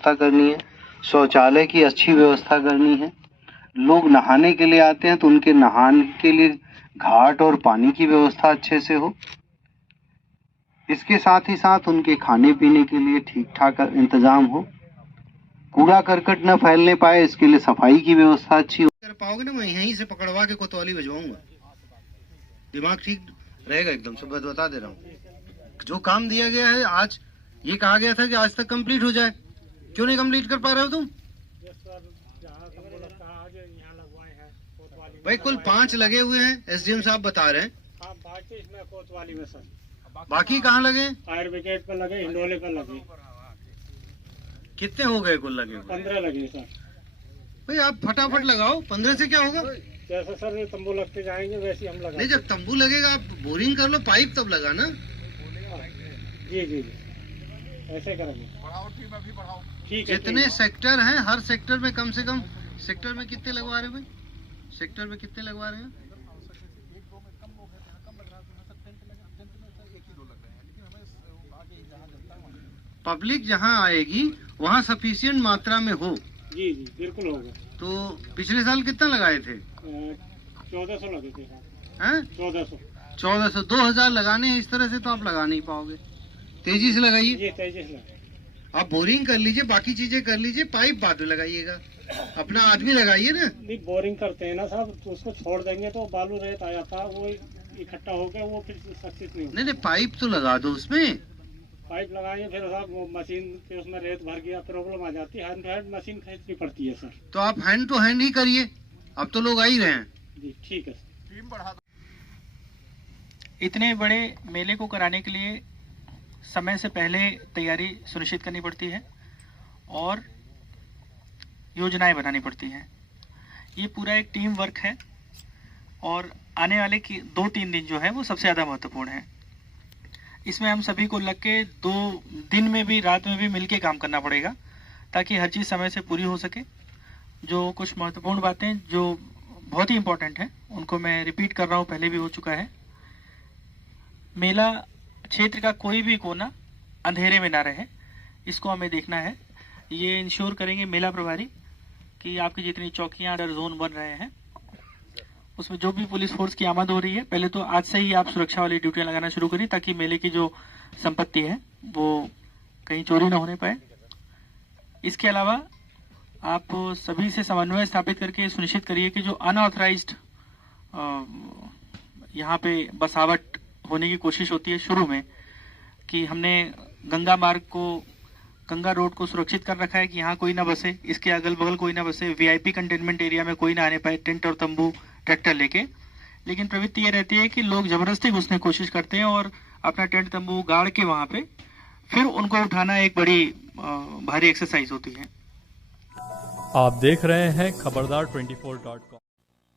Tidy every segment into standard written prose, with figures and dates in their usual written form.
व्यवस्था करनी है, शौचालय की अच्छी व्यवस्था करनी है। लोग नहाने के लिए आते हैं तो उनके नहाने के लिए घाट और पानी की व्यवस्था अच्छे से हो। इसके साथ ही साथ उनके खाने पीने के लिए ठीक ठाक इंतजाम हो। कूड़ा करकट न फैलने पाए, इसके लिए सफाई की व्यवस्था अच्छी हो। कर पाओगे ना, मैं यहीं से पकड़वा के कोतवाली भिजवाऊंगा। दिमाग ठीक रहेगा एकदम, सब बता दे रहा हूँ। जो काम दिया गया है, आज ये कहा गया था कि आज तक कंप्लीट हो जाए, क्यों नहीं कंप्लीट कर पा रहे हो तुम? भाई कुल 5 लगे हुए हैं, एसडीएम साहब बता रहे हैं। बाकी इसमें कोतवाली में सर, बाकी कहाँ लगे? फायर ब्रिगेड पर लगे, हिंडोले पर लगे। कितने हो गए कुल लगे? 15 लगे सर। भाई आप फटाफट लगाओ, 15 से क्या होगा? जैसे सर तंबू लगते जाएंगे वैसे हम लगा। नहीं, जब तंबू लगेगा आप बोरिंग कर लो, पाइप तब लगा ना। जी जी जी, ऐसे करेंगे। बढ़ाओ टीम, अभी बढ़ाओ। ठीक है। जितने सेक्टर हैं, हर सेक्टर में कम से कम, सेक्टर में कितने लगवा रहे हैं भाई? सेक्टर में कितने लगवा रहे हैं? पब्लिक जहां आएगी वहां सफिशिएंट मात्रा में हो। जी जी बिल्कुल होगा। तो पिछले साल कितना लगाए थे? 1400 लगे थे हैं? 1400 2000 लगाने हैं, इस तरह से तो आप लगा नहीं पाओगे। तेजी से लगाइए, तेजी से आप बोरिंग कर लीजिए, बाकी चीजें कर लीजिए, पाइप बाद में लगाइएगा। अपना आदमी लगाइए ना। नहीं, बोरिंग करते हैं ना साहब, तो उसको छोड़ देंगे तो बालू रेत आ जाता है, वो इकट्ठा हो गया, वो फिर सक्सेस नहीं होगा। नहीं, पाइप तो लगा दो उसमें। पाइप लगाएंगे फिर साहब वो मशीन के उसमें रेत भर गया, प्रॉब्लम आ जाती है। हैंड टू हैंड मशीन खरीदनी पड़ती है सर। तो आप हैंड टू हैंड ही करिए, अब तो लोग आ ही रहे हैं। जी ठीक है। टीम बढ़ा दो। इतने बड़े मेले को कराने के लिए समय से पहले तैयारी सुनिश्चित करनी पड़ती है और योजनाएं बनानी पड़ती हैं। ये पूरा एक टीम वर्क है और आने वाले की 2-3 दिन जो है वो सबसे ज़्यादा महत्वपूर्ण है। इसमें हम सभी को लग के 2 दिन में भी, रात में भी मिलके काम करना पड़ेगा ताकि हर चीज़ समय से पूरी हो सके। जो कुछ महत्वपूर्ण बातें जो बहुत ही इम्पोर्टेंट हैं उनको मैं रिपीट कर रहा हूँ, पहले भी हो चुका है। मेला क्षेत्र का कोई भी कोना अंधेरे में ना रहे, इसको हमें देखना है। ये इंश्योर करेंगे मेला प्रभारी कि आपकी जितनी चौकियां अंडर जोन बन रहे हैं उसमें जो भी पुलिस फोर्स की आमद हो रही है, पहले तो आज से ही आप सुरक्षा वाली ड्यूटियां लगाना शुरू करिए ताकि मेले की जो संपत्ति है वो कहीं चोरी ना होने पाए। इसके अलावा आप सभी से समन्वय स्थापित करके सुनिश्चित करिए कि जो अनऑथराइज्ड यहाँ पे बसावट होने की कोशिश होती है शुरू में, कि हमने गंगा मार्ग को, गंगा रोड को सुरक्षित कर रखा है कि यहाँ कोई ना बसे, इसके अगल बगल कोई ना बसे, वीआईपी कंटेनमेंट एरिया में कोई ना आने पाए टेंट और तंबू ट्रैक्टर लेके। लेकिन प्रवृत्ति ये रहती है कि लोग जबरदस्ती घुसने की कोशिश करते हैं और अपना टेंट तंबू गाड़ के वहां पे फिर उनको उठाना एक बड़ी भारी एक्सरसाइज होती है। आप देख रहे हैं खबरदार 24.com।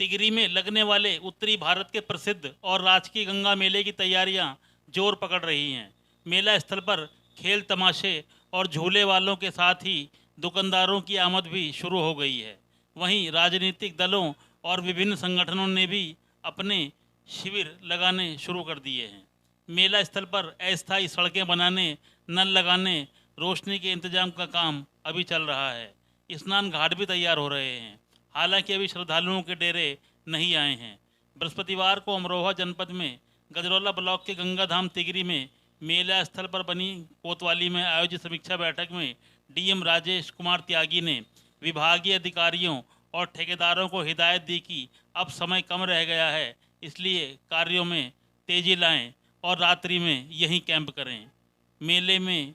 तिगरी में लगने वाले उत्तरी भारत के प्रसिद्ध और राजकीय गंगा मेले की तैयारियां जोर पकड़ रही हैं। मेला स्थल पर खेल तमाशे और झूले वालों के साथ ही दुकानदारों की आमद भी शुरू हो गई है। वहीं राजनीतिक दलों और विभिन्न संगठनों ने भी अपने शिविर लगाने शुरू कर दिए हैं। मेला स्थल पर अस्थायी सड़कें बनाने, नल लगाने, रोशनी के इंतजाम का काम अभी चल रहा है। स्नान घाट भी तैयार हो रहे हैं। हालांकि अभी श्रद्धालुओं के डेरे नहीं आए हैं। बृहस्पतिवार को अमरोहा जनपद में गजरौला ब्लॉक के गंगाधाम तिगरी में मेला स्थल पर बनी कोतवाली में आयोजित समीक्षा बैठक में डीएम राजेश कुमार त्यागी ने विभागीय अधिकारियों और ठेकेदारों को हिदायत दी कि अब समय कम रह गया है, इसलिए कार्यों में तेजी लाएं और रात्रि में यहीं कैंप करें। मेले में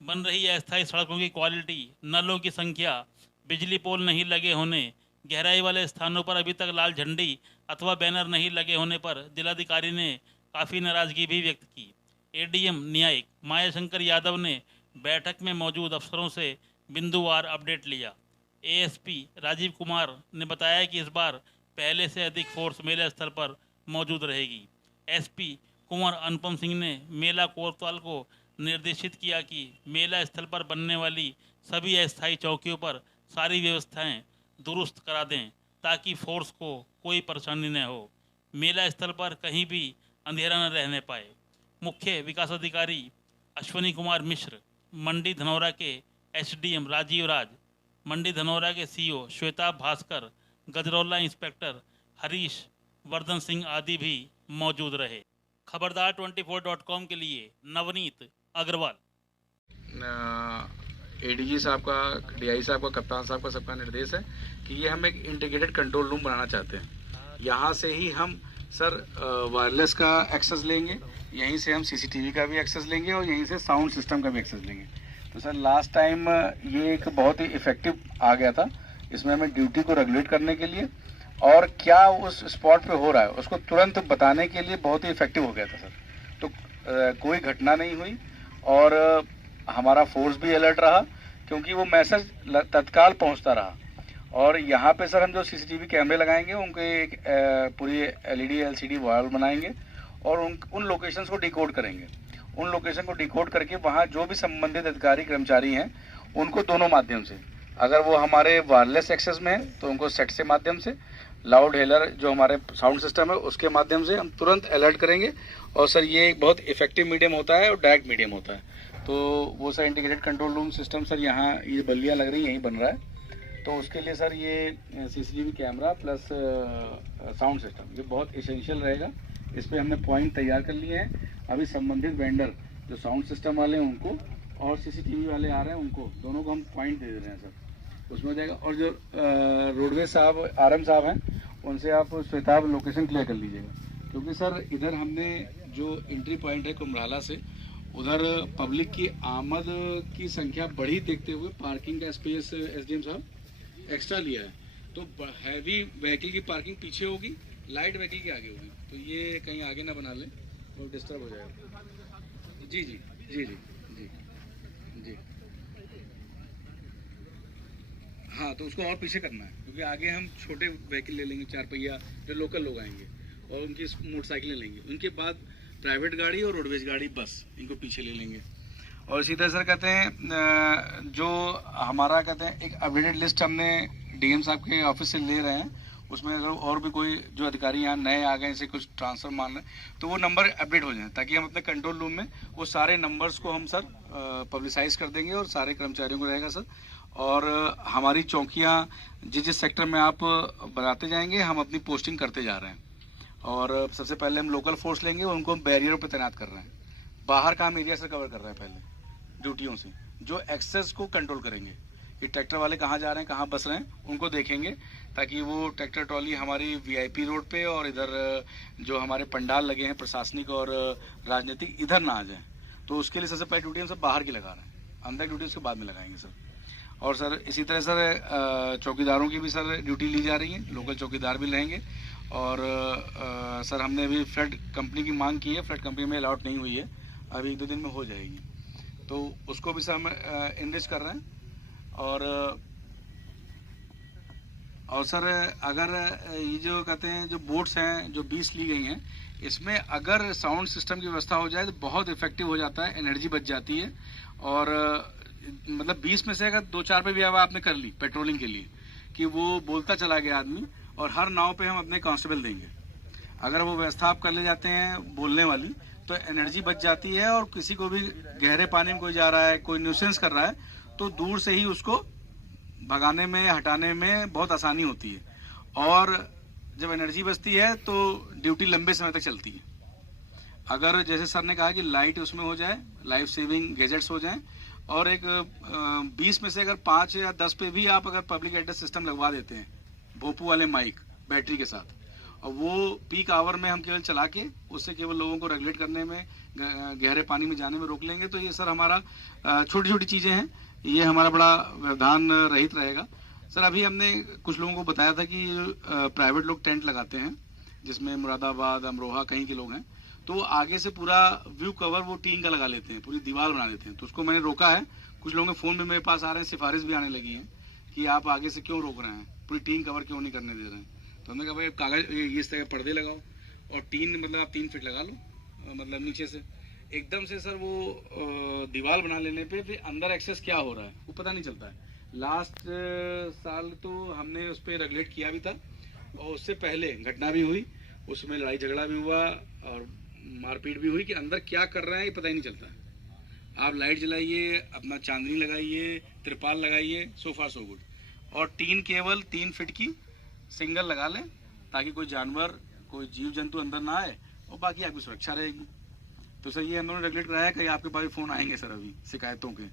बन रही अस्थायी सड़कों की क्वालिटी, नलों की संख्या, बिजली पोल नहीं लगे होने, गहराई वाले स्थानों पर अभी तक लाल झंडी अथवा बैनर नहीं लगे होने पर जिलाधिकारी ने काफ़ी नाराजगी भी व्यक्त की। एडीएम न्यायिक मायाशंकर यादव ने बैठक में मौजूद अफसरों से बिंदुवार अपडेट लिया। एएसपी राजीव कुमार ने बताया कि इस बार पहले से अधिक फोर्स मेला स्थल पर मौजूद रहेगी। एसपी कुंवर अनुपम सिंह ने मेला कोतवाल को निर्देशित किया कि मेला स्थल पर बनने वाली सभी अस्थायी चौकियों पर सारी व्यवस्थाएं दुरुस्त करा दें ताकि फोर्स को कोई परेशानी न हो, मेला स्थल पर कहीं भी अंधेरा न रहने पाए। मुख्य विकास अधिकारी अश्वनी कुमार मिश्र, मंडी धनौरा के एसडीएम राजीव राज, मंडी धनौरा के सीओ श्वेता भास्कर, गजरौला इंस्पेक्टर हरीश वर्धन सिंह आदि भी मौजूद रहे। खबरदार 24.com के लिए नवनीत अग्रवाल। एडीजी साहब का, डीआई साहब का, कप्तान साहब का सबका निर्देश है कि ये हम एक इंटीग्रेटेड कंट्रोल रूम बनाना चाहते हैं। यहाँ से ही हम सर वायरलेस का एक्सेस लेंगे, यहीं से हम सीसीटीवी का भी एक्सेस लेंगे और यहीं से साउंड सिस्टम का भी एक्सेस लेंगे। तो सर लास्ट टाइम ये एक बहुत ही इफेक्टिव आ गया था। इसमें हमें ड्यूटी को रेगुलेट करने के लिए और क्या उस स्पॉट पे हो रहा है उसको तुरंत बताने के लिए बहुत ही इफेक्टिव हो गया था सर। तो कोई घटना नहीं हुई और हमारा फोर्स भी अलर्ट रहा क्योंकि वो मैसेज तत्काल पहुंचता रहा। और यहाँ पे सर हम जो सीसीटीवी कैमरे लगाएंगे उनके एक पूरी एलईडी एलसीडी वॉल बनाएंगे और उन लोकेशंस को डिकोड करेंगे। उन लोकेशन को डिकोड करके वहाँ जो भी संबंधित अधिकारी कर्मचारी हैं उनको दोनों माध्यम से, अगर वो हमारे वायरलेस एक्सेस में है तो उनको सेट से माध्यम से, लाउड हेलर जो हमारे साउंड सिस्टम है उसके माध्यम से हम तुरंत अलर्ट करेंगे। और सर ये एक बहुत इफेक्टिव मीडियम होता है और डायरेक्ट मीडियम होता है। तो वो sir integrated control room system sir यहाँ ये बल्लियाँ लग रही हैं यहीं बन रहा है। तो उसके लिए सर ये CCTV camera plus sound system ये बहुत इसेंशियल रहेगा। इस पर हमने पॉइंट तैयार कर लिए हैं। अभी संबंधित वेंडर जो साउंड सिस्टम वाले हैं उनको और सीसीटीवी वाले आ रहे हैं उनको दोनों को हम पॉइंट दे रहे हैं सर, उसमें हो जाएगा। और जो रोडवेज साहब आरएम साहब हैं उनसे आप श्वेता लोकेशन क्लियर कर लीजिएगा क्योंकि सर इधर हमने जो एंट्री पॉइंट है कुमराला से उधर पब्लिक की आमद की संख्या बढ़ी देखते हुए पार्किंग का स्पेस एसडीएम साहब एक्स्ट्रा लिया है। तो हैवी व्हीकल की पार्किंग पीछे होगी, लाइट व्हीकल की आगे होगी। तो ये कहीं आगे ना बना लें और डिस्टर्ब हो जाएगा। जी जी जी जी जी जी हाँ, तो उसको और पीछे करना है क्योंकि आगे हम छोटे व्हीकल ले लेंगे, 4 पहिया जो लोकल लोग आएंगे और उनकी मोटरसाइकिलें लेंगे। उनके बाद प्राइवेट गाड़ी और रोडवेज गाड़ी बस इनको पीछे ले लेंगे। और इसी तरह सर कहते हैं जो हमारा कहते हैं एक अपडेटेड लिस्ट हमने डीएम साहब के ऑफिस से ले रहे हैं, उसमें अगर और भी कोई जो अधिकारी यहाँ नए आ गए, जैसे कुछ ट्रांसफर मान रहे हैं तो वो नंबर अपडेट हो जाए ताकि हम अपने कंट्रोल रूम में वो सारे नंबर्स को हम सर पब्लिसाइज कर देंगे और सारे कर्मचारियों को रहेगा सर। और हमारी चौकियाँ जिस सेक्टर में आप बनाते जाएंगे हम अपनी पोस्टिंग करते जा रहे हैं। और सबसे पहले हम लोकल फोर्स लेंगे, उनको हम बैरियरों पर तैनात कर रहे हैं। बाहर का हम एरिया से कवर कर रहे हैं पहले ड्यूटियों से, जो एक्सेस को कंट्रोल करेंगे। ये ट्रैक्टर वाले कहाँ जा रहे हैं, कहाँ बस रहे हैं, उनको देखेंगे ताकि वो ट्रैक्टर ट्रॉली हमारी वीआईपी रोड पे और इधर जो हमारे पंडाल लगे हैं प्रशासनिक और राजनीतिक इधर ना आ जाए। तो उसके लिए सबसे पहले ड्यूटी हम सब बाहर की लगा रहे हैं, अंदर ड्यूटी उसके बाद में लगाएंगे सर। और सर इसी तरह सर चौकीदारों की भी सर ड्यूटी ली जा रही है, लोकल चौकीदार भी रहेंगे। और सर हमने अभी फ्लड कंपनी की मांग की है, फ्लड कंपनी में अलॉट नहीं हुई है, अभी 1-2 दिन में हो जाएगी, तो उसको भी सर हम इन्वेस्ट कर रहे हैं। और सर अगर ये जो कहते हैं जो बोट्स हैं जो 20 ली गई हैं, इसमें अगर साउंड सिस्टम की व्यवस्था हो जाए तो बहुत इफेक्टिव हो जाता है, एनर्जी बच जाती है। और मतलब 20 में से अगर 2-4 पे भी आपने कर ली पेट्रोलिंग के लिए कि वो बोलता चला गया आदमी, और हर नाव पे हम अपने कांस्टेबल देंगे। अगर वो व्यवस्था आप कर ले जाते हैं बोलने वाली तो एनर्जी बच जाती है। और किसी को भी गहरे पानी में कोई जा रहा है, कोई न्यूसेंस कर रहा है, तो दूर से ही उसको भगाने में हटाने में बहुत आसानी होती है। और जब एनर्जी बचती है तो ड्यूटी लंबे समय तक चलती है। अगर जैसे सर ने कहा कि लाइट उसमें हो जाए, लाइफ सेविंग गैजेट्स हो जाएं, और एक 20 में से अगर 5 या 10 पे भी आप अगर पब्लिक एड्रेस सिस्टम लगवा देते हैं, भोपू वाले माइक बैटरी के साथ, और वो पीक आवर में हम केवल चला के उससे केवल लोगों को रेगुलेट करने में, गहरे पानी में जाने में रोक लेंगे, तो ये सर हमारा छोटी छोटी चीज़ें हैं, ये हमारा बड़ा व्यवधान रहित रहेगा। सर अभी हमने कुछ लोगों को बताया था कि प्राइवेट लोग टेंट लगाते हैं, जिसमें मुरादाबाद, अमरोहा कहीं के लोग हैं, तो आगे से पूरा व्यू कवर वो टीन का लगा लेते हैं, पूरी दीवार बना लेते हैं। तो उसको मैंने रोका है। कुछ लोगों के फ़ोन में मेरे पास आ रहे हैं, सिफारिश भी आने लगी है कि आप आगे से क्यों रोक रहे हैं, पूरी टीन कवर क्यों नहीं करने दे रहे हैं। तो हमने कहा भाई कागज ये इस तरह के पर्दे लगाओ और टीन मतलब आप 3 फीट लगा लो, मतलब नीचे से एकदम से सर वो दीवार बना लेने पे फिर अंदर एक्सेस क्या हो रहा है वो पता नहीं चलता है। लास्ट साल तो हमने उस पर रेगुलेट किया भी था, और उससे पहले घटना भी हुई, उसमें लड़ाई झगड़ा भी हुआ और मारपीट भी हुई कि अंदर क्या कर रहे हैं ये पता ही नहीं चलता है। आप लाइट जलाइए, अपना चांदनी लगाइए, त्रिपाल लगाइए, सो फार सो गुड। और टीन केवल 3 फीट की सिंगल लगा लें ताकि कोई जानवर, कोई जीव जंतु अंदर ना आए और बाकी आपकी सुरक्षा रहेगी। तो सर ये हम लोगों ने रेगुलेट कराया कि आपके पास फ़ोन आएंगे सर अभी शिकायतों के।